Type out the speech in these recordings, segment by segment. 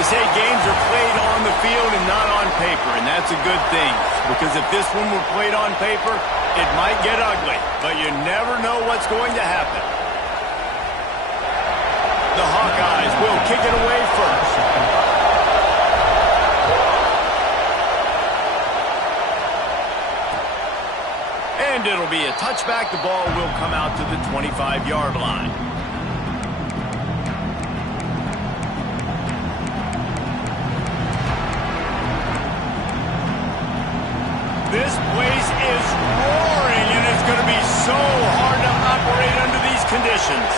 They say games are played on the field and not on paper, and that's a good thing. Because if this one were played on paper, it might get ugly. But you never know what's going to happen. The Hawkeyes will kick it away first. And it'll be a touchback. The ball will come out to the 25-yard line. This place is roaring, and it's going to be so hard to operate under these conditions.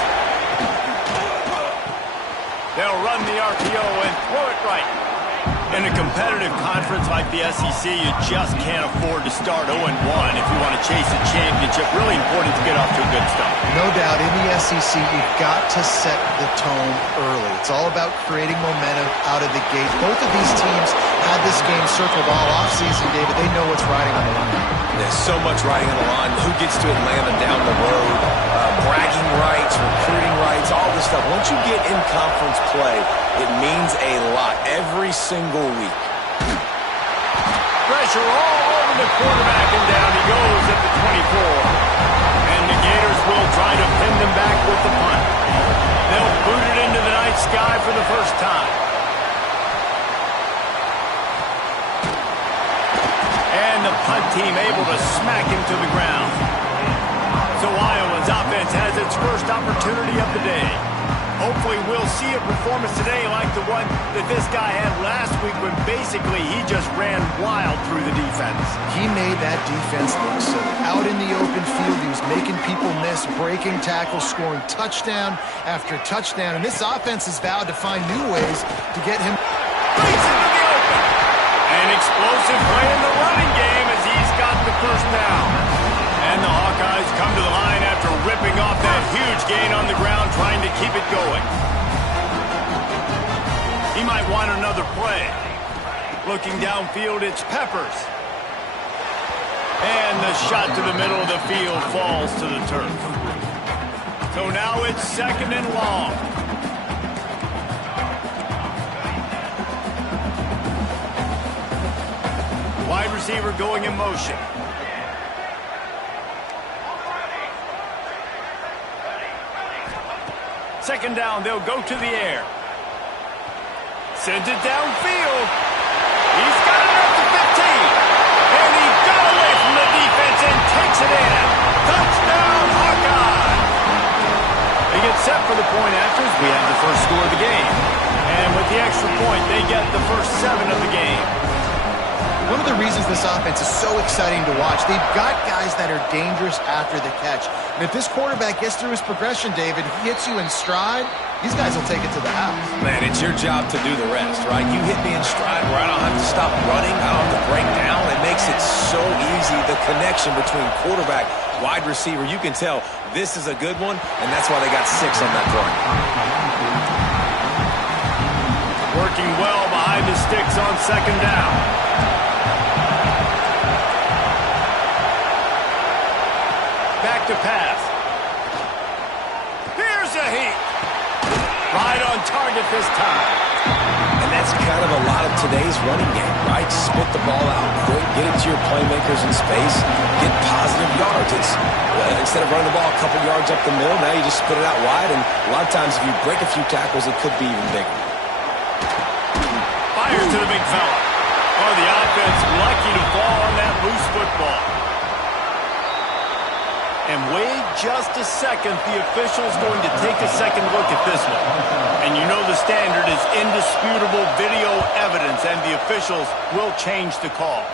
They'll run the RPO and throw it right. In a competitive conference like the SEC, you just can't afford to start 0-1 if you want to chase a championship. Really important to get off to a good start. No doubt, in the SEC, you've got to set the tone early. It's all about creating momentum out of the gate. Both of these teams had this game circled all offseason, David. They know what's riding on the line. There's so much riding on the line. Who gets to Atlanta down the road? Bragging rights, recruiting rights, all this stuff. Once you get in conference play, it means a lot every single week. Pressure all over the quarterback, and down he goes at the 24. And the Gators will try to pin them back with the punt. They'll boot it into the night sky for the first time. And the punt team able to smack him to the ground. So Iowa's offense has its first opportunity of the day. Hopefully we'll see a performance today like the one that this guy had last week when basically he just ran wild through the defense. He made that defense look so out in the open field. He was making people miss, breaking tackles, scoring touchdown after touchdown. And this offense has vowed to find new ways to get him into the open. An explosive play in the running game as he's got the first down. And the Hawkeyes come to the line after ripping off that huge gain on the ground, trying to keep it going. He might want another play. Looking downfield, it's Peppers. And the shot to the middle of the field falls to the turf. So now it's second and long. Wide receiver going in motion. Second down, they'll go to the air. Sends it downfield. He's got it up to 15. And he got away from the defense and takes it in. Touchdown, Hawkeye. They get set for the point afters. We have the first score of the game. And with the extra point, they get the first 7 of the game. One of the reasons this offense is so exciting to watch, they've got guys that are dangerous after the catch. And if this quarterback gets through his progression, David, he hits you in stride, these guys will take it to the house. Man, it's your job to do the rest, right? You hit me in stride where I don't have to stop running, I don't have to break down. It makes it so easy, the connection between quarterback, wide receiver. You can tell this is a good one, and that's why they got 6 on that run. Working well behind the sticks on second down. Back to pass. Here's a heat. Right on target this time. And that's kind of a lot of today's running game, right? Spit the ball out quick, get it to your playmakers in space, get positive yards. It's instead of running the ball a couple yards up the middle, now you just spit it out wide, and a lot of times if you break a few tackles, it could be even bigger. Fires to the big fella. Oh, the offense lucky to fall on that loose football. And wait just a second, the official's going to take a second look at this one. And you know the standard is indisputable video evidence, and the officials will change the call.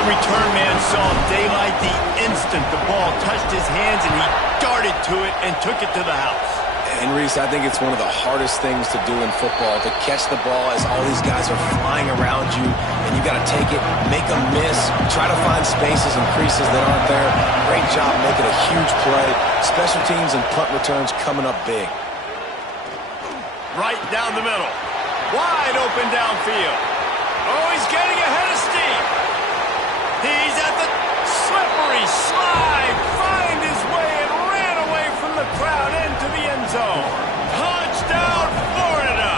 Return man saw daylight the instant the ball touched his hands, and he darted to it and took it to the house. And, Reese, I think it's one of the hardest things to do in football, to catch the ball as all these guys are flying around you, and you got to take it, make a miss, try to find spaces and creases that aren't there. Great job making a huge play. Special teams and punt returns coming up big. Right down the middle. Wide open downfield. Oh, he's getting ahead of steam. He's at the slippery slide. Find his way and ran away from the crowd into the end zone. Touchdown, Florida.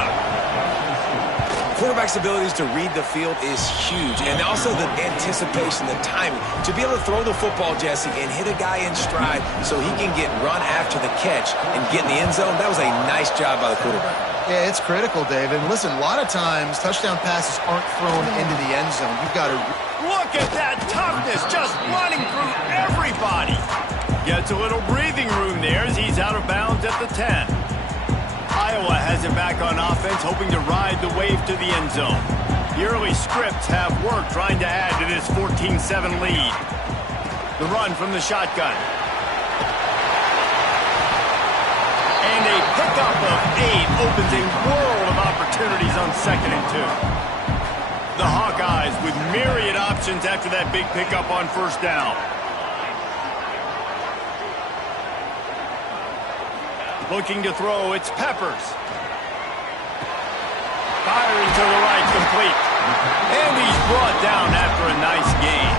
Quarterback's abilities to read the field is huge, and also the anticipation, the timing. To be able to throw the football, Jesse, and hit a guy in stride so he can get run after the catch and get in the end zone, that was a nice job by the quarterback. Yeah, it's critical, David. And listen, a lot of times touchdown passes aren't thrown into the end zone. You've got to... Look at that toughness, just running through everybody. Gets a little breathing room there as he's out of bounds at the 10. Iowa has it back on offense, hoping to ride the wave to the end zone. The early scripts have work trying to add to this 14-7 lead. The run from the shotgun. And a pickup of 8 opens a world of opportunities on 2nd and 2. The Hawkeyes with myriad options after that big pickup on 1st down. Looking to throw, it's Peppers. Firing to the right, complete. And he's brought down after a nice gain.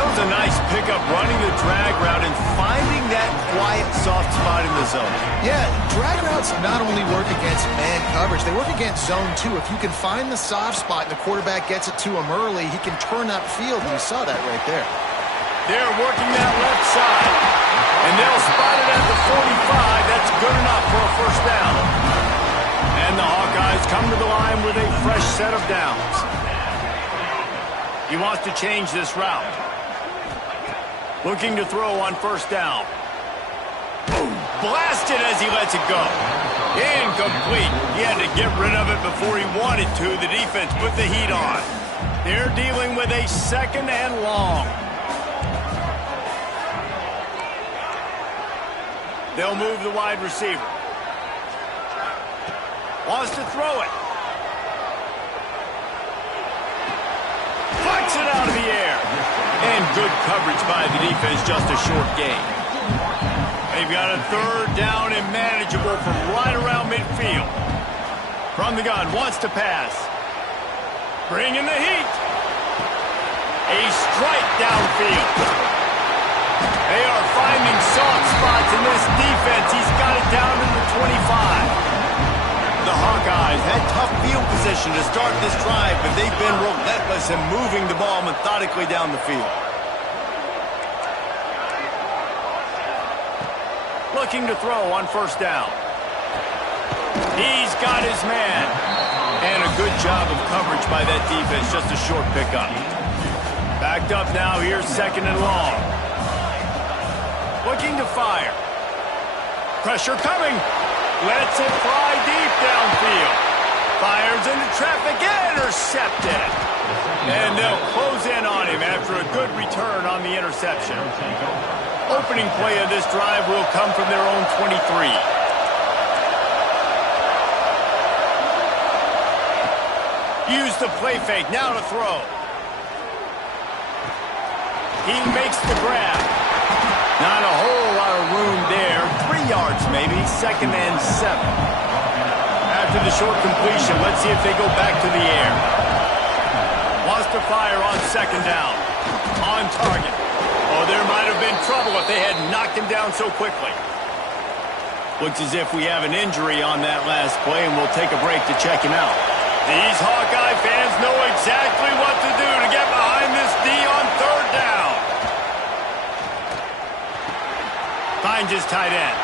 That was a nice pickup, running the drag route and finding that quiet, soft spot in the zone. Yeah, drag routes not only work against man coverage, they work against zone too. If you can find the soft spot and the quarterback gets it to him early, he can turn that field, and you saw that right there. They're working that left side. And they'll spot it at the 45. That's good enough for a 1st down. And the Hawkeyes come to the line with a fresh set of downs. He wants to change this route. Looking to throw on 1st down. Boom! Blasted as he lets it go. Incomplete. He had to get rid of it before he wanted to. The defense put the heat on. They're dealing with a 2nd and long. They'll move the wide receiver. Wants to throw it. Flicks it out of the air. And good coverage by the defense, just a short gain. They've got a 3rd down and manageable from right around midfield. From the gun, wants to pass. Bringing the heat. A strike downfield. They are finding soft spots in this defense. He's got it down to the 25. The Hawkeyes had tough field position to start this drive, but they've been relentless in moving the ball methodically down the field. Looking to throw on 1st down. He's got his man. And a good job of coverage by that defense. Just a short pickup. Backed up now. Here's 2nd and long. Looking to fire. Pressure coming. Lets it fly deep downfield. Fires into traffic. Intercepted. And they'll close in on him after a good return on the interception. Opening play of this drive will come from their own 23. Use the play fake. Now to throw. He makes the grab. Not a whole lot of room there. 3 yards maybe. 2nd and 7. After the short completion, let's see if they go back to the air. Wants to fire on 2nd down. On target. Oh, there might have been trouble if they had knocked him down so quickly. Looks as if we have an injury on that last play, and we'll take a break to check him out. These Hawkeye fans know exactly what to do to get behind this D on 3rd down. Finds his tight end.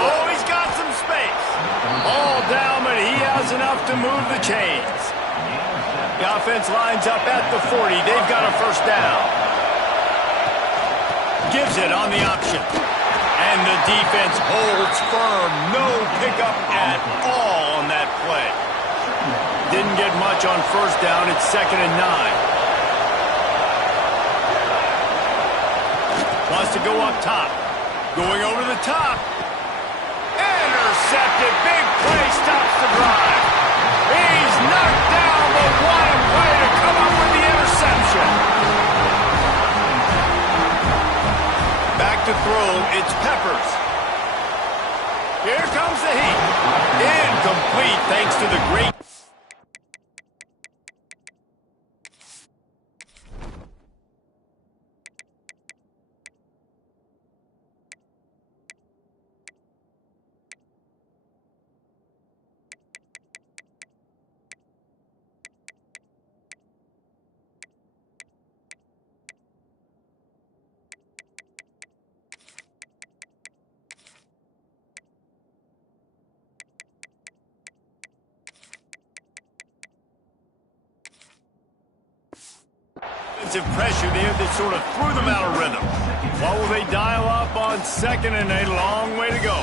Oh, he's got some space. All down, but he has enough to move the chains. The offense lines up at the 40. They've got a 1st down. Gives it on the option. And the defense holds firm. No pickup at all on that play. Didn't get much on 1st down. It's 2nd and 9. Wants to go up top. Going over the top. to throw, it's Peppers. Here comes the heat. Incomplete thanks to the great... pressure there that sort of threw them out of rhythm. What will they dial up on second and a long way to go?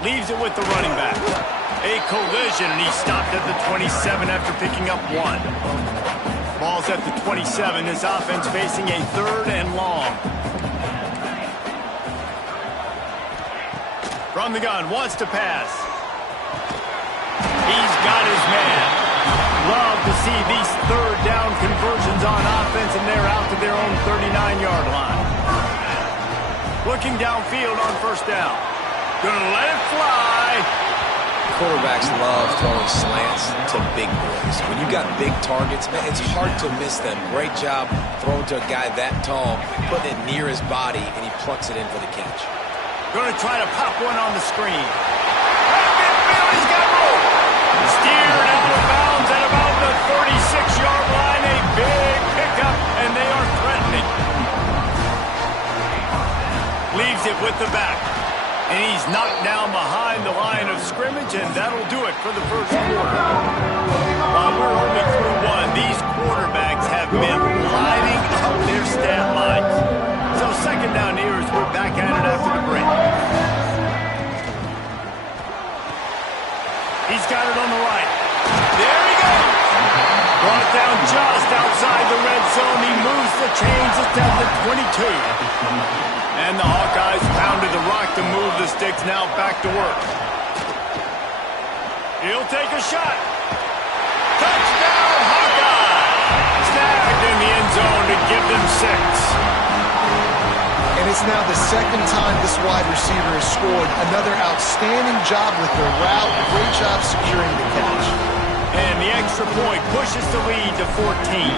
Leaves it with the running back. A collision, and he stopped at the 27 after picking up one. Ball's at the 27. His offense facing a third and long. From the gun, wants to pass. He's got his man. Love to see these third down conversions on offense, and they're out to their own 39-yard line. Looking downfield on first down. Gonna let it fly. Quarterbacks love throwing slants to big boys. When you got big targets, man, it's hard to miss them. Great job throwing to a guy that tall, putting it near his body, and he plucks it in for the catch. Gonna try to pop one on the screen. He's got room. Steered out of bounds at about the 36-yard line. A big pickup, and they are threatening. Leaves it with the back. And he's knocked down behind the line of scrimmage, and that'll do it for the first quarter. While we're only through one, these quarterbacks have been lighting up their stat lines. So second down here as we're back at it after the break. He's got it on the right. There he goes. Brought down just outside the red zone. He moves the chains. It's at the 22. And the Hawkeyes pounded the rock to move the sticks. Now back to work. He'll take a shot. Touchdown, Hawkeyes! Snagged in the end zone to give them 6. And it's now the second time this wide receiver has scored. Another outstanding job with the route. Great job securing the catch. And the extra point pushes the lead to 14.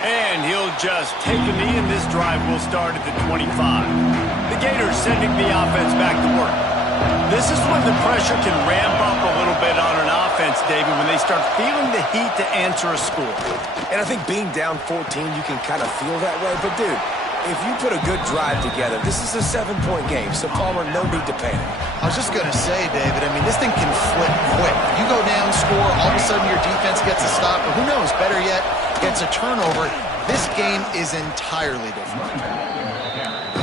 And he'll just take a knee, and this drive will start at the 25. The Gators sending the offense back to work. This is when the pressure can ramp up a little bit on an offense, David, when they start feeling the heat to answer a score. And I think being down 14, you can kind of feel that way. But, dude, if you put a good drive together, this is a 7-point game. So, Palmer, no need to panic. I was just going to say, David, I mean, this thing can flip quick. You go down, score, all of a sudden your defense gets a stop, or who knows, better yet, gets a turnover. This game is entirely different.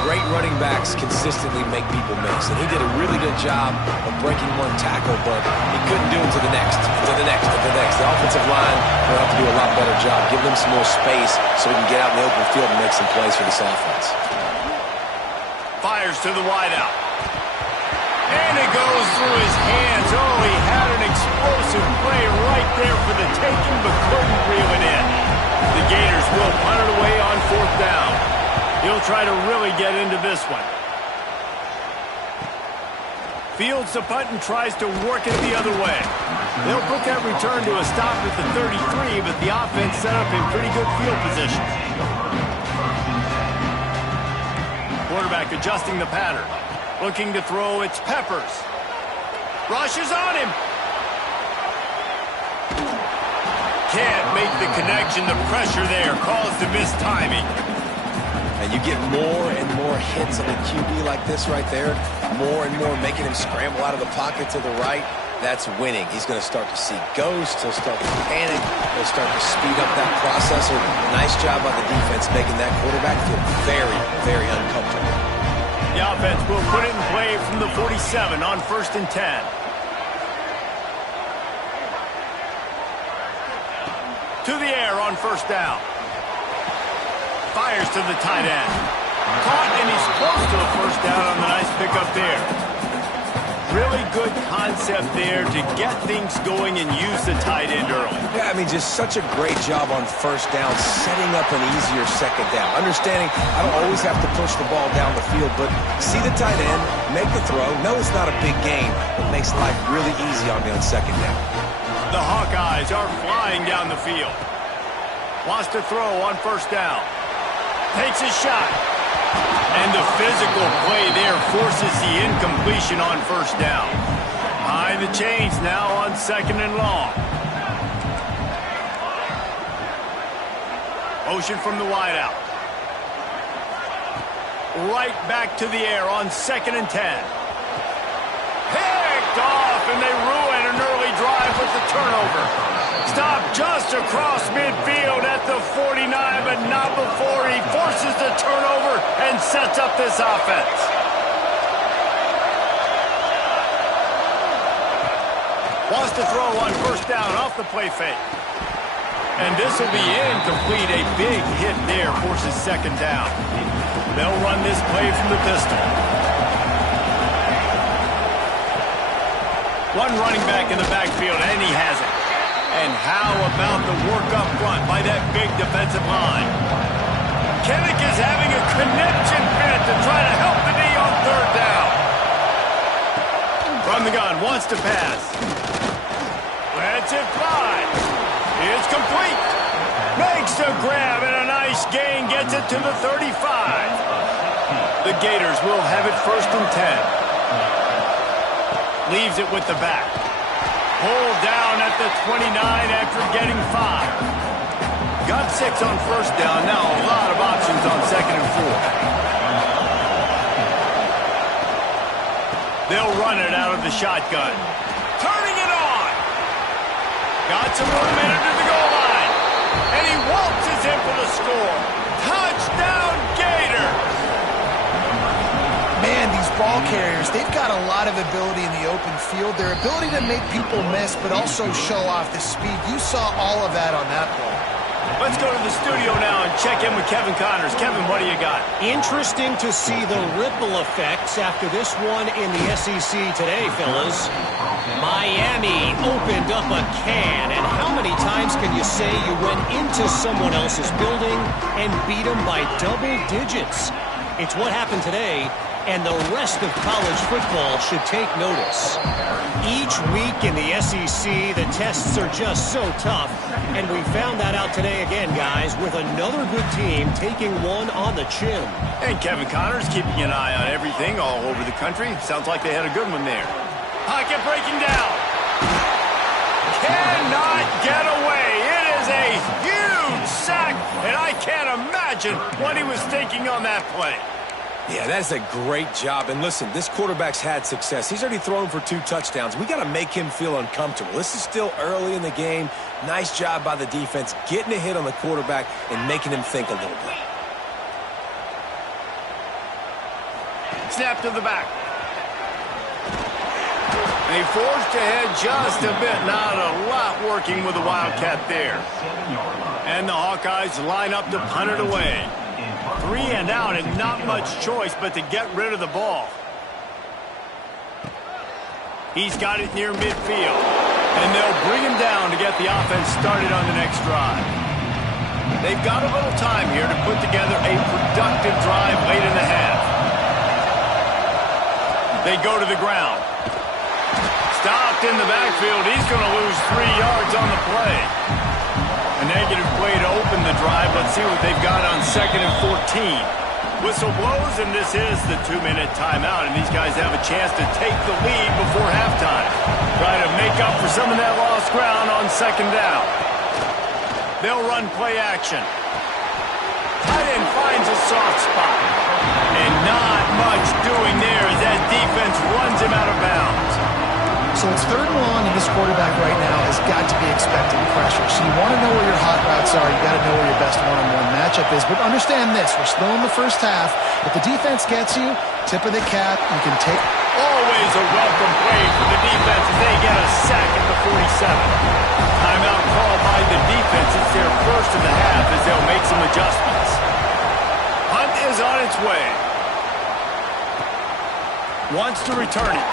Great running backs consistently make people miss, and he did a really good job of breaking one tackle, but he couldn't do it to the next, to the next, to the next. The offensive line will have to do a lot better job. Give them some more space so we can get out in the open field and make some plays for this offense. Fires to the wideout. And it goes through his hands. Oh, he had an explosive play right there for the taking, but couldn't reel it in. The Gators will punt it away on fourth down. He'll try to really get into this one. Fields the punt and tries to work it the other way. They'll put that return to a stop at the 33, but the offense set up in pretty good field position. Quarterback adjusting the pattern. Looking to throw, it's Peppers. Rushes on him. Can't make the connection. The pressure there caused the missed timing. And you get more and more hits on the QB like this right there. More and more making him scramble out of the pocket to the right. That's winning. He's going to start to see ghosts. He'll start to panic. He'll start to speed up that processor. Nice job by the defense making that quarterback feel very, very uncomfortable. The offense will put it in play from the 47 on 1st and 10. To the air on first down. Fires to the tight end. Caught, and he's close to a first down on the nice pickup there. Really good concept there to get things going and use the tight end early. Yeah, I mean, just such a great job on first down, setting up an easier second down. Understanding I don't always have to push the ball down the field, but see the tight end, make the throw. No, it's not a big game, but makes life really easy on me on second down. The Hawkeyes are flying down the field. Wants to throw on first down. Takes a shot. And the physical play there forces the incompletion on first down. Behind the chains now on second and long. Motion from the wideout. Right back to the air on second and 10. Picked off, and they ruin an early drive with the turnover. Stopped just across midfield at the 49, but not before he forces the turnover and sets up this offense. Wants to throw on first down off the play fake. And this will be incomplete. A big hit there forces second down. They'll run this play from the pistol. One running back in the backfield, and he has it. And how about the work up front by that big defensive line? Kinnick is having a connection fit to try to help the D on third down. From the gun, wants to pass. Lets it fly. It's complete. Makes the grab and a nice gain. Gets it to the 35. The Gators will have it first and 10. Leaves it with the back. Pulled down at the 29 after getting 5. Got 6 on first down. Now a lot of options on second and 4. They'll run it out of the shotgun. Turning it on. Got some room in under the goal line. And he waltzes in for the score. Touchdown, Gator. Man, these ball carriers, they've got a lot of ability in the open field. Their ability to make people miss, but also show off the speed. You saw all of that on that play. Let's go to the studio now and check in with Kevin Connors. Kevin, what do you got? Interesting to see the ripple effects after this one in the SEC today, fellas. Miami opened up a can, and how many times can you say you went into someone else's building and beat them by double digits? It's what happened today, and the rest of college football should take notice. Each week in the SEC, the tests are just so tough, and we found that out today again, guys, with another good team taking one on the chin. And Kevin Connors keeping an eye on everything all over the country. Sounds like they had a good one there. Pocket breaking down. Cannot get away. It is a huge sack, and I can't imagine what he was thinking on that play. Yeah, that's a great job. And listen, this quarterback's had success. He's already thrown for 2 touchdowns. We got to make him feel uncomfortable. This is still early in the game. Nice job by the defense, getting a hit on the quarterback and making him think a little bit. Snap to the back. They forced ahead just a bit. Not a lot working with the Wildcat there. And the Hawkeyes line up to punt it away. 3 and out, and not much choice but to get rid of the ball. He's got it near midfield. And they'll bring him down to get the offense started on the next drive. They've got a little time here to put together a productive drive late in the half. They go to the ground. Stopped in the backfield. He's going to lose 3 yards on the play. A negative play to open the drive. Let's see what they've got on second and 14. Whistle blows, and this is the 2-minute timeout, and these guys have a chance to take the lead before halftime. Try to make up for some of that lost ground on second down. They'll run play action. Tight end finds a soft spot. And not much doing there as that defense runs him out of bounds. So it's 3rd and long, and this quarterback right now has got to be expecting pressure. So you want to know where your hot routes are. You got to know where your best one-on-one matchup is. But understand this, we're still in the first half. If the defense gets you, tip of the cap, you can take. Always a welcome play for the defense as they get a sack at the 47. Timeout call by the defense. It's their first of the half as they'll make some adjustments. Hunt is on its way. Wants to return it.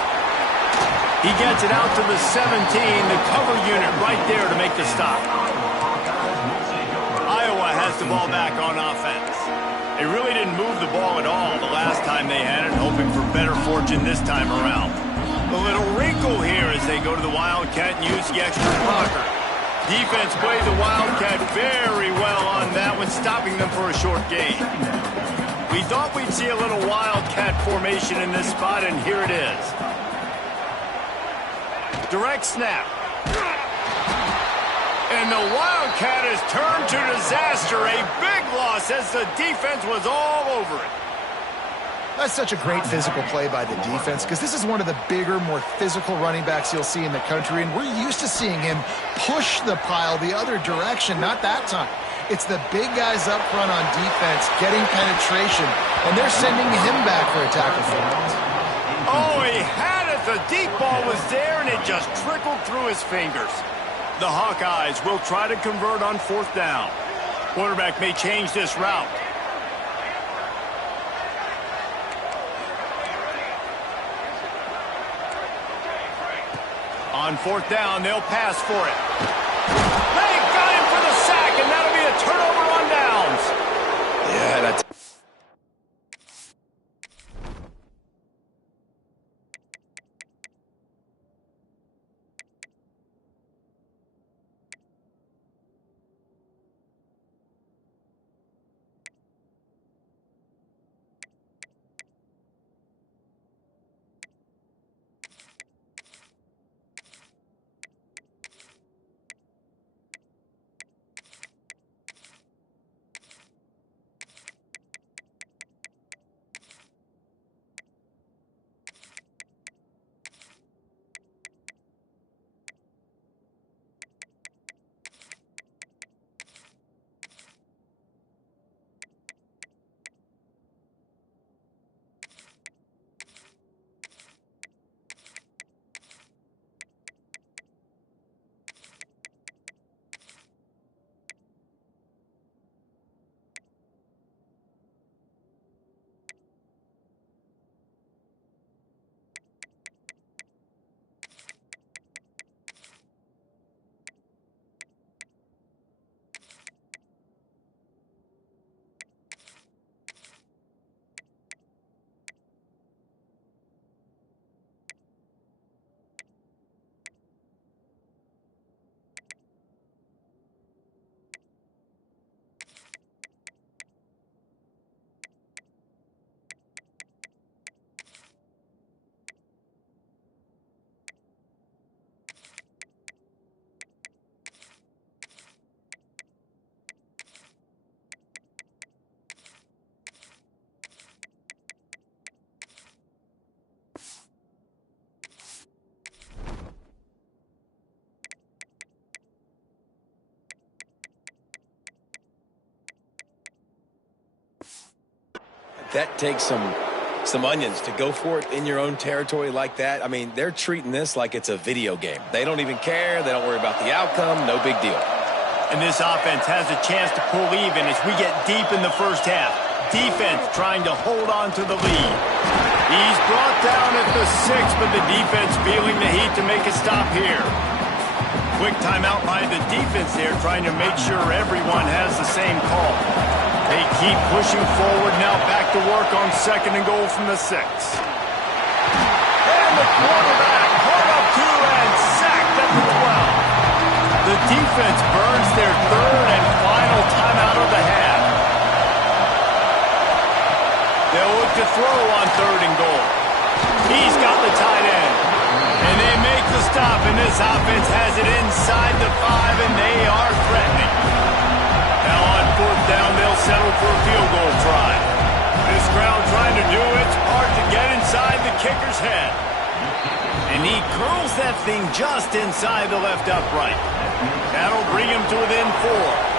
He gets it out to the 17, the cover unit right there to make the stop. Iowa has the ball back on offense. They really didn't move the ball at all the last time they had it, hoping for better fortune this time around. A little wrinkle here as they go to the Wildcat and use the extra blocker. Defense played the Wildcat very well on that one, stopping them for a short gain. We thought we'd see a little Wildcat formation in this spot, and here it is. Direct snap. And the Wildcat has turned to disaster. A big loss as the defense was all over it. That's such a great physical play by the defense because this is one of the bigger, more physical running backs you'll see in the country, and we're used to seeing him push the pile the other direction. Not that time. It's the big guys up front on defense getting penetration, and they're sending him back for a tackle for loss. Oh, he had it. The deep ball was there, and it just trickled through his fingers. The Hawkeyes will try to convert on 4th down. Quarterback may change this route. On 4th down, they'll pass for it. They got him for the sack, and that'll be a turnover on downs. Yeah, that's... That takes some onions to go for it in your own territory like that. I mean, they're treating this like it's a video game. They don't even care. They don't worry about the outcome. No big deal. And this offense has a chance to pull even as we get deep in the first half. Defense trying to hold on to the lead. He's brought down at the 6, but the defense feeling the heat to make a stop here. Quick timeout by the defense there, trying to make sure everyone has the same call. They keep pushing forward, now back to work on 2nd and goal from the 6. And the quarterback caught up to and sacked at the 12. The defense burns their 3rd and final timeout of the half. They'll look to throw on 3rd and goal. He's got the tight end. And they make the stop, and this offense has it inside the 5, and they are threatening. Now on 4th down, they'll settle for a field goal try. This crowd trying to do its part to get inside the kicker's head. And he curls that thing just inside the left upright. That'll bring him to within 4.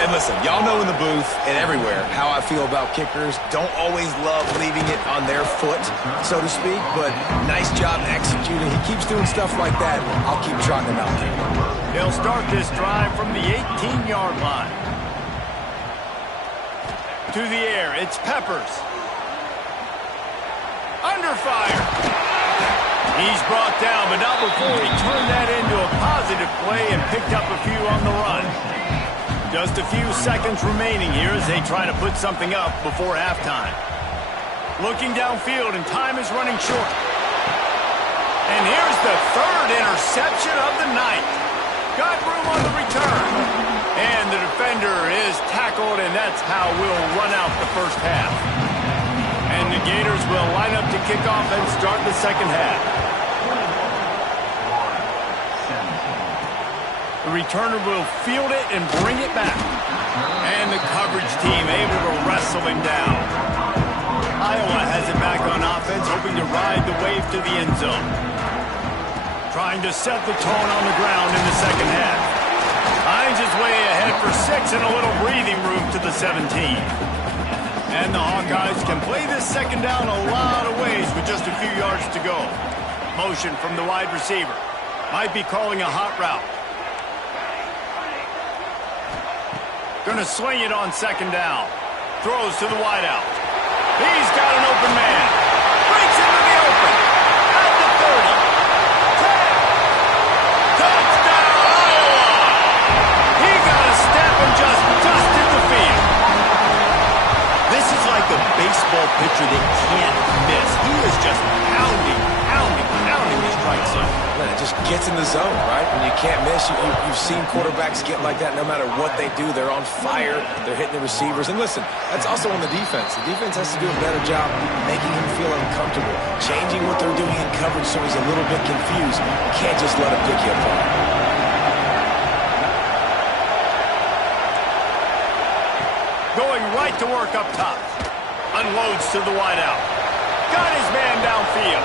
And listen, y'all know in the booth and everywhere how I feel about kickers. Don't always love leaving it on their foot, so to speak, but nice job executing. He keeps doing stuff like that. I'll keep trotting him out there. They'll start this drive from the 18-yard line. To the air, it's Peppers. Under fire. He's brought down, but not before he turned that into a positive play and picked up a few on the run. Just a few seconds remaining here as they try to put something up before halftime. Looking downfield, and time is running short. And here's the third interception of the night. Got room on the return. And the defender is tackled, and that's how we'll run out the first half. And the Gators will line up to kick off and start the second half. The returner will field it and bring it back. And the coverage team able to wrestle him down. Iowa has it back on offense, hoping to ride the wave to the end zone. Trying to set the tone on the ground in the second half. Finds his way ahead for 6 and a little breathing room to the 17. And the Hawkeyes can play this second down a lot of ways with just a few yards to go. Motion from the wide receiver. Might be calling a hot route. Gonna swing it on second down. Throws to the wideout. He's got an open man. Breaks into the open. At the 30. 10. Touchdown, Iowa! He got a step and just dusted the field. This is like a baseball pitcher that can't miss. He is just pounding the strike zone. Man, it just gets in the zone, right? When you can't miss, you've seen quarterbacks get like that no matter what they do. They're on fire. They're hitting the receivers. And listen, that's also on the defense. The defense has to do a better job making him feel uncomfortable, changing what they're doing in coverage so he's a little bit confused. You can't just let him pick you apart. Going right to work up top. Unloads to the wideout. Got his man downfield.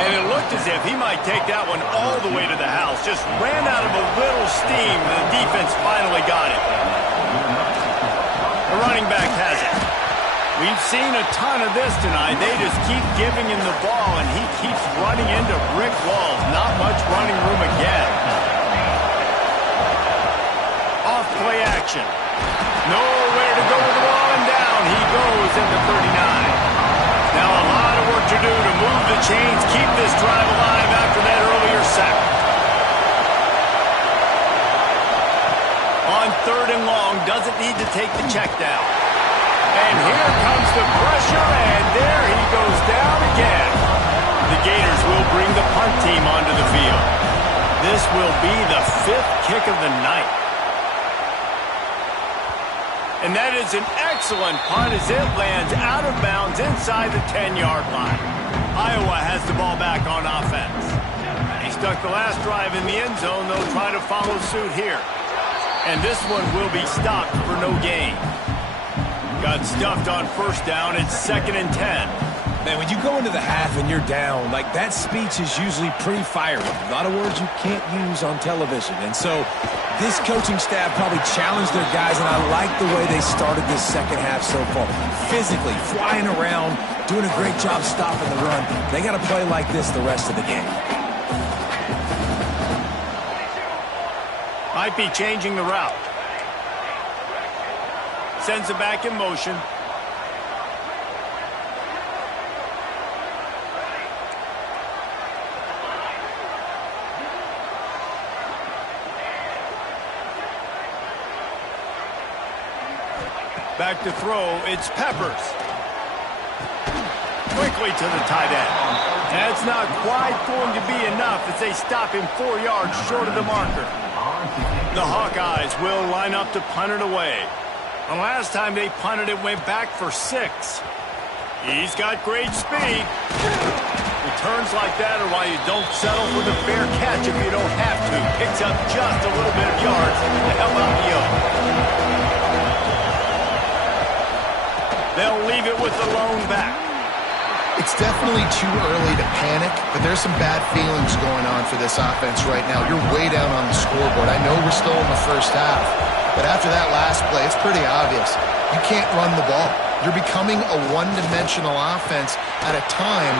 And it looked as if he might take that one all the way to the house. Just ran out of a little steam, and the defense finally got it. The running back has it. We've seen a ton of this tonight. They just keep giving him the ball, and he keeps running into brick walls. Not much running room again. Off play action. Nowhere to go with the ball, and down he goes at the 39. Now a lot of work to do to move the chains, keep this drive alive after that earlier sack. On 3rd and long, doesn't need to take the check down. And here comes the pressure, and there he goes down again. The Gators will bring the punt team onto the field. This will be the 5th kick of the night. And that is an excellent punt as it lands out of bounds inside the 10-yard line. Iowa has the ball back on offense. He stuck the last drive in the end zone. They'll try to follow suit here. And this one will be stopped for no gain. Got stuffed on 1st down. It's 2nd and 10. Man, when you go into the half and you're down, like that speech is usually pretty fiery. A lot of words you can't use on television. And so this coaching staff probably challenged their guys, and I like the way they started this second half so far. Physically, flying around, doing a great job stopping the run. They got to play like this the rest of the game. Might be changing the route. Sends it back in motion. Back to throw, it's Peppers. Quickly to the tight end. That's not quite going to be enough as they stop him 4 yards short of the marker. The Hawkeyes will line up to punt it away. The last time they punted it went back for 6. He's got great speed. Returns like that are why you don't settle for the fair catch if you don't have to. Picks up just a little bit of yards to help out the yoke. They'll leave it with the lone back. It's definitely too early to panic, but there's some bad feelings going on for this offense right now. You're way down on the scoreboard. I know we're still in the first half, but after that last play, it's pretty obvious. You can't run the ball. You're becoming a one-dimensional offense at a time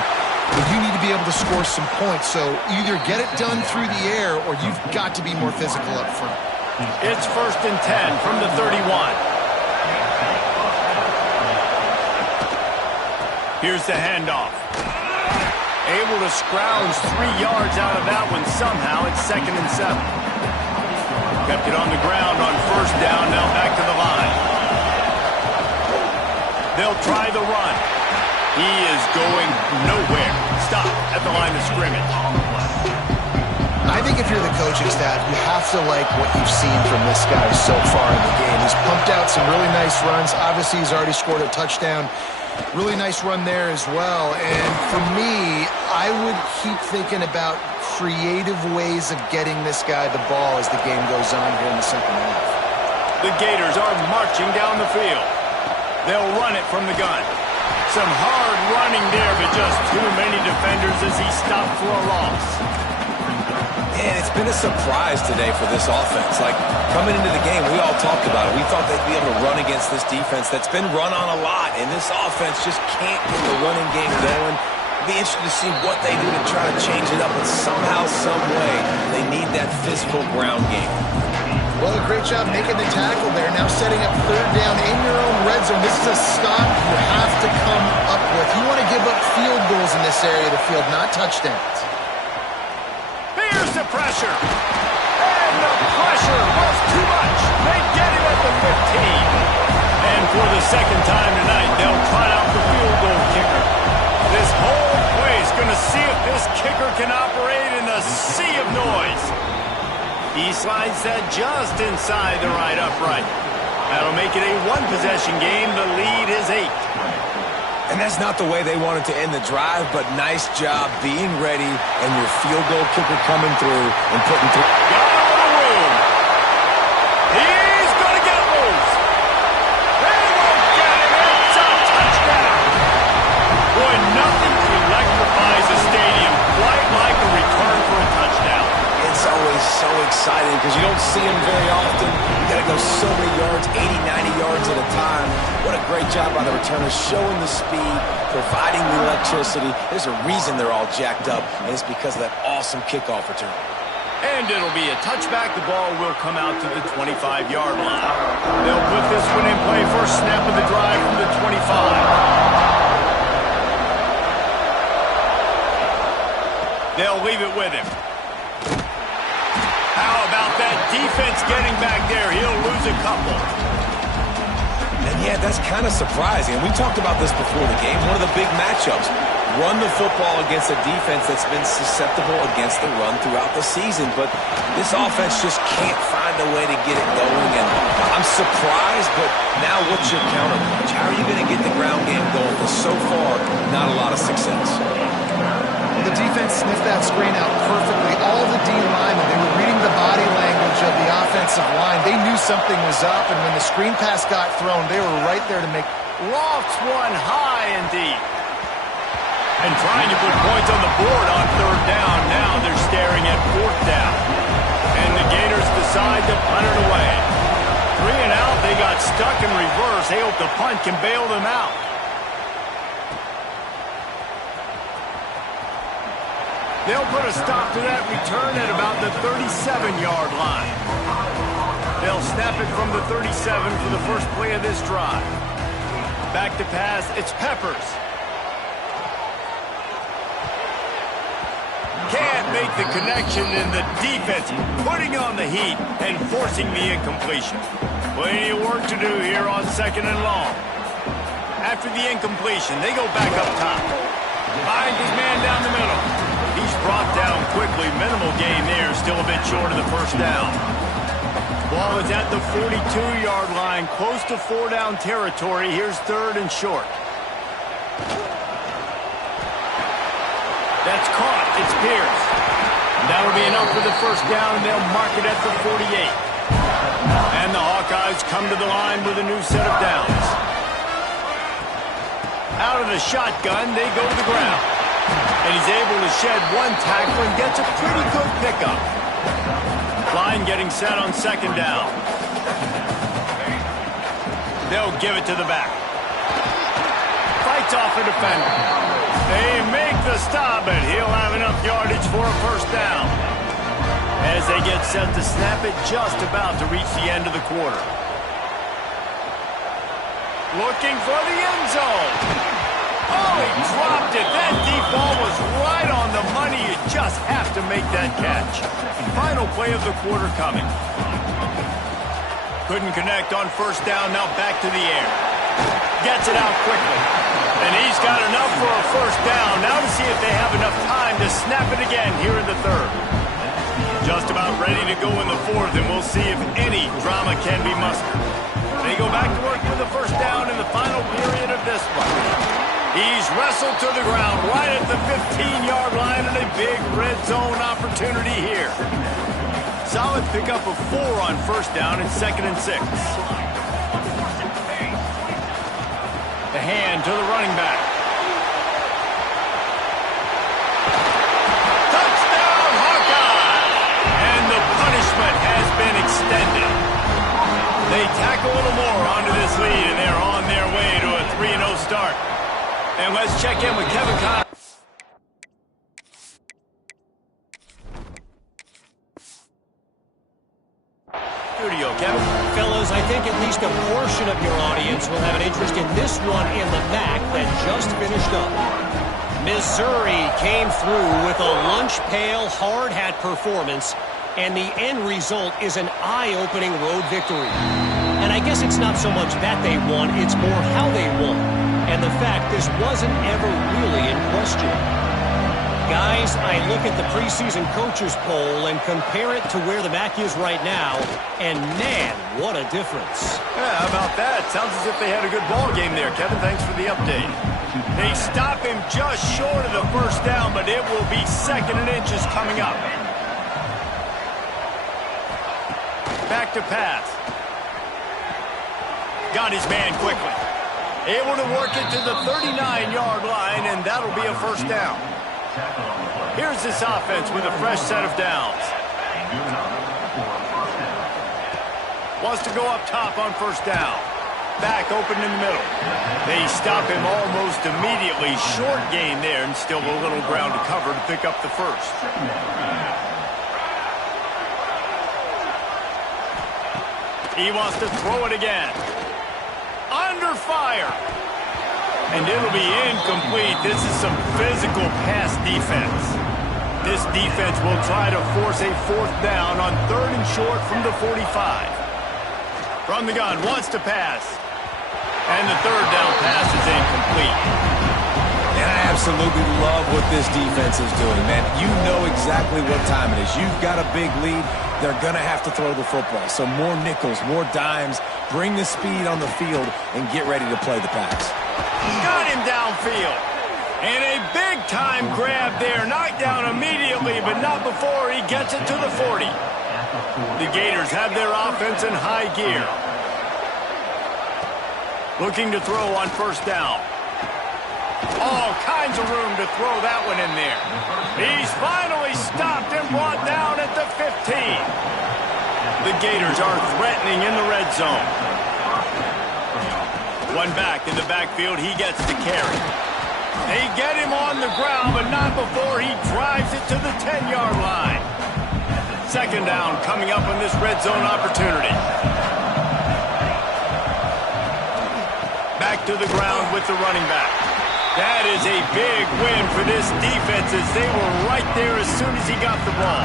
when you need to be able to score some points. So either get it done through the air or you've got to be more physical up front. It's 1st and 10 from the 31. Here's the handoff. Able to scrounge 3 yards out of that one somehow. It's 2nd and 7. Kept it on the ground on 1st down. Now back to the line. They'll try the run. He is going nowhere. Stop at the line of scrimmage. I think if you're the coaching staff, you have to like what you've seen from this guy so far in the game. He's pumped out some really nice runs. Obviously, he's already scored a touchdown. Really nice run there as well. And for me, I would keep thinking about creative ways of getting this guy the ball as the game goes on here in the second half. The Gators are marching down the field. They'll run it from the gun. Some hard running there, but just too many defenders as he stopped for a loss. And it's been a surprise today for this offense. Like, coming into the game, we all talked about it. We thought they'd be able to run against this defense that's been run on a lot, and this offense just can't get the running game going. It'd be interesting to see what they do to try to change it up, but somehow, some way, they need that physical ground game. Well, a great job making the tackle there. Now setting up 3rd down in your own red zone. This is a stop you have to come up with. You want to give up field goals in this area of the field, not touchdowns. Here's the pressure. And the pressure was too much. They get him at the 15. And for the 2nd time tonight, they'll trot out the field goal kicker. This whole place going to see if this kicker can operate in the sea of noise. He slides that just inside the right upright. That'll make it a 1-possession game. The lead is 8. And that's not the way they wanted to end the drive, but nice job being ready and your field goal kicker coming through and putting through. Got a little room. He's going to get loose. They won't get him. It's a touchdown. Boy, nothing electrifies a stadium quite like a return for a touchdown. It's always so exciting because you don't see them very often. You got to go so many yards, 80, 90 yards at a time. What a great job by the returners, showing the speed, providing the electricity. There's a reason they're all jacked up, and it's because of that awesome kickoff return. And it'll be a touchback. The ball will come out to the 25-yard line. They'll put this one in play. First snap of the drive from the 25. They'll leave it with him. How about that defense getting back there? He'll lose a couple. And yeah, that's kind of surprising. And we talked about this before the game. One of the big matchups. Run the football against a defense that's been susceptible against the run throughout the season. But this offense just can't find a way to get it going. And I'm surprised, but now what's your counterpunch? How are you going to get the ground game going? Because so far, not a lot of success. The defense sniffed that screen out perfectly. All the D linemen, they were reading the body language of the offensive line. They knew something was up, and when the screen pass got thrown, they were right there to make. Lofts one high and deep. And trying to put points on the board on 3rd down. Now they're staring at 4th down. And the Gators decide to punt it away. 3 and out, they got stuck in reverse. They hope the punt can bail them out. They'll put a stop to that return at about the 37-yard line. They'll snap it from the 37 for the first play of this drive. Back to pass, it's Peppers. Can't make the connection, and the defense putting on the heat and forcing the incompletion. Plenty of work to do here on 2nd and long. After the incompletion, they go back up top. Finds his man down the middle. He's brought down quickly. Minimal gain there. Still a bit short of the 1st down. Ball is at the 42-yard line. Close to 4-down territory. Here's 3rd and short. That's caught. It's Pierce. That'll be enough for the 1st down, and they'll mark it at the 48. And the Hawkeyes come to the line with a new set of downs. Out of the shotgun, they go to the ground. And he's able to shed one tackle and gets a pretty good pickup. Line getting set on 2nd down. They'll give it to the back. Fights off a defender. They make the stop, and he'll have enough yardage for a 1st down. As they get set to snap it, just about to reach the end of the quarter. Looking for the end zone. Oh, he dropped it. That deep ball was right on the money. You just have to make that catch. Final play of the quarter coming. Couldn't connect on first down. Now back to the air. Gets it out quickly. And he's got enough for a first down. Now to see if they have enough time to snap it again here in the third. Just about ready to go in the fourth, and we'll see if any drama can be mustered. They go back to work with the first down in the final period of this one. He's wrestled to the ground right at the 15-yard line and a big red zone opportunity here. Solid pickup of 4 on first down and 2nd and 6. The hand to the running back. Touchdown, Hawkeye! And the punishment has been extended. They tack a little more onto this lead, and they're on their way to a 3-0 start. And let's check in with Kevin Connor. Studio, Kevin. Fellas, I think at least a portion of your audience will have an interest in this one in the MAC that just finished up. Missouri came through with a lunch pail hard hat performance, and the end result is an eye-opening road victory. And I guess it's not so much that they won, it's more how they won. And the fact this wasn't ever really in question. Guys, I look at the preseason coaches poll and compare it to where the MAC is right now, and man, what a difference. Yeah, how about that? Sounds as if they had a good ball game there, Kevin. Thanks for the update. They stop him just short of the first down, but it will be 2nd and inches coming up. Back to pass. Got his man quickly. Able to work it to the 39-yard line, and that'll be a first down. Here's this offense with a fresh set of downs. Wants to go up top on first down. Back open in the middle. They stop him almost immediately. Short gain there, and still a little ground to cover to pick up the first. He wants to throw it again. Under fire. And it'll be incomplete. This is some physical pass defense. This defense will try to force a 4th down on 3rd and short from the 45. From the gun, wants to pass. And the 3rd down pass is incomplete. And I absolutely love what this defense is doing, man. You know exactly what time it is. You've got a big lead. They're going to have to throw the football. So more nickels, more dimes. Bring the speed on the field and get ready to play the pass. Got him downfield. And a big-time grab there. Knocked down immediately, but not before he gets it to the 40. The Gators have their offense in high gear. Looking to throw on first down. All kinds of room to throw that one in there. He's finally stopped and brought down at the 15. The Gators are threatening in the red zone. One back in the backfield. He gets the carry. They get him on the ground, but not before he drives it to the 10-yard line. 2nd down coming up on this red zone opportunity. Back to the ground with the running back. That is a big win for this defense as they were right there as soon as he got the ball.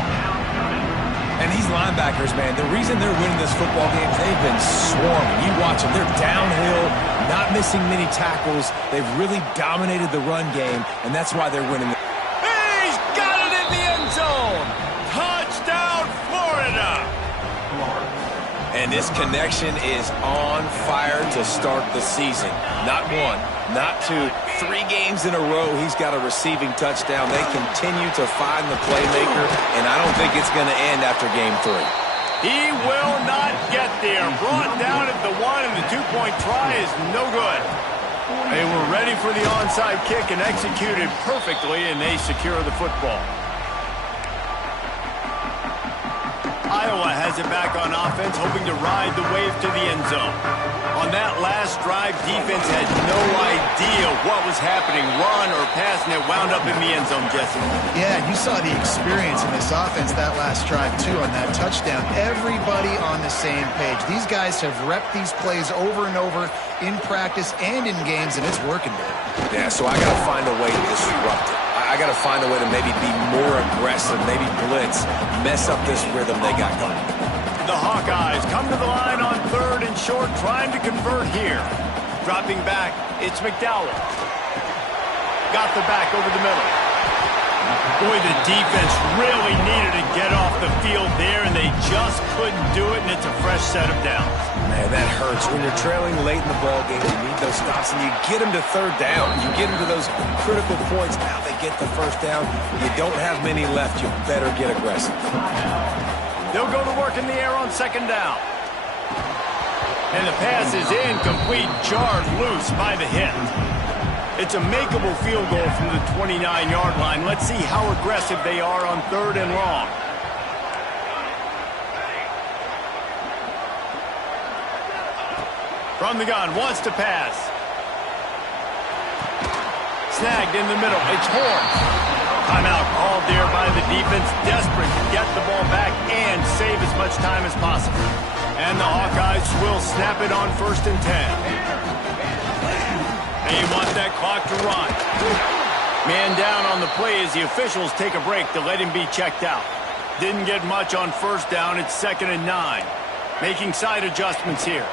And these linebackers, man, the reason they're winning this football game is they've been swarming. You watch them. They're downhill, not missing many tackles. They've really dominated the run game, and that's why they're winning. He's got it in the end zone. Touchdown, Florida. And this connection is on fire to start the season. Not 1, not 2, 3 games in a row he's got a receiving touchdown. They continue to find the playmaker, and I don't think it's going to end after game 3. He will not get there. Brought down at the 1, and the 2-point try is no good. They were ready for the onside kick and executed perfectly, and they secure the football. Iowa Iowa has it back on offense, hoping to ride the wave to the end zone. On that last drive, defense had no idea what was happening, run or pass, and it wound up in the end zone, Jesse. Yeah, you saw the experience in this offense that last drive, too, on that touchdown. Everybody on the same page. These guys have repped these plays over and over in practice and in games, and it's working, dude. Yeah, so I got to find a way to disrupt it. I got to find a way to maybe be more aggressive, maybe blitz, mess up this rhythm they got going. The Hawkeyes come to the line on 3rd and short, trying to convert here. Dropping back, it's McDowell. Got the back over the middle. Boy, the defense really needed to get off the field there, and they just couldn't do it, and it's a fresh set of downs. Man, that hurts. When you're trailing late in the ball game, you need those stops, and you get them to 3rd down. You get them to those critical points. Now they get the 1st down. You don't have many left. You better get aggressive. They'll go to work in the air on 2nd down. And the pass is incomplete, jarred loose by the hit. It's a makeable field goal from the 29-yard line. Let's see how aggressive they are on 3rd and long. From the gun, wants to pass. Snagged in the middle. It's Horn. Timeout called there by the defense, desperate to get the ball back and save as much time as possible. And the Hawkeyes will snap it on 1st and 10. They want that clock to run. Man down on the play as the officials take a break to let him be checked out. Didn't get much on 1st down. It's 2nd and 9. Making side adjustments here.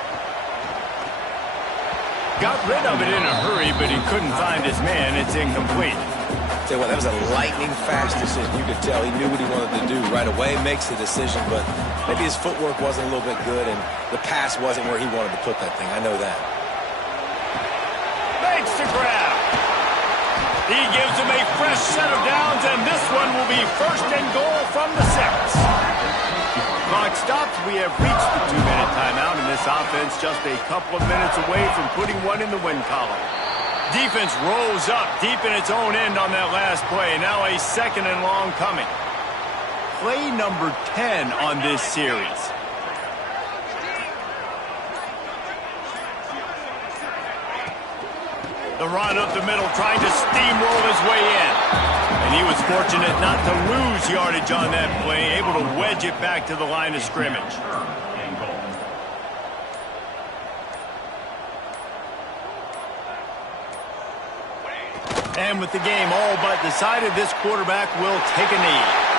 Got rid of it in a hurry, but he couldn't find his man. It's incomplete. Tell you what, that was a lightning-fast decision. You could tell he knew what he wanted to do right away, makes the decision, but maybe his footwork wasn't a little bit good, and the pass wasn't where he wanted to put that thing. I know that. Makes the grab. He gives him a fresh set of downs, and this one will be 1st and goal from the 6. Clock stops. We have reached the 2-minute timeout, and this offense just a couple of minutes away from putting one in the win column. Defense rose up deep in its own end on that last play. Now a 2nd and long coming. Play number 10 on this series. The run up the middle, trying to steamroll his way in. And he was fortunate not to lose yardage on that play, able to wedge it back to the line of scrimmage. And with the game all but decided, this quarterback will take a knee.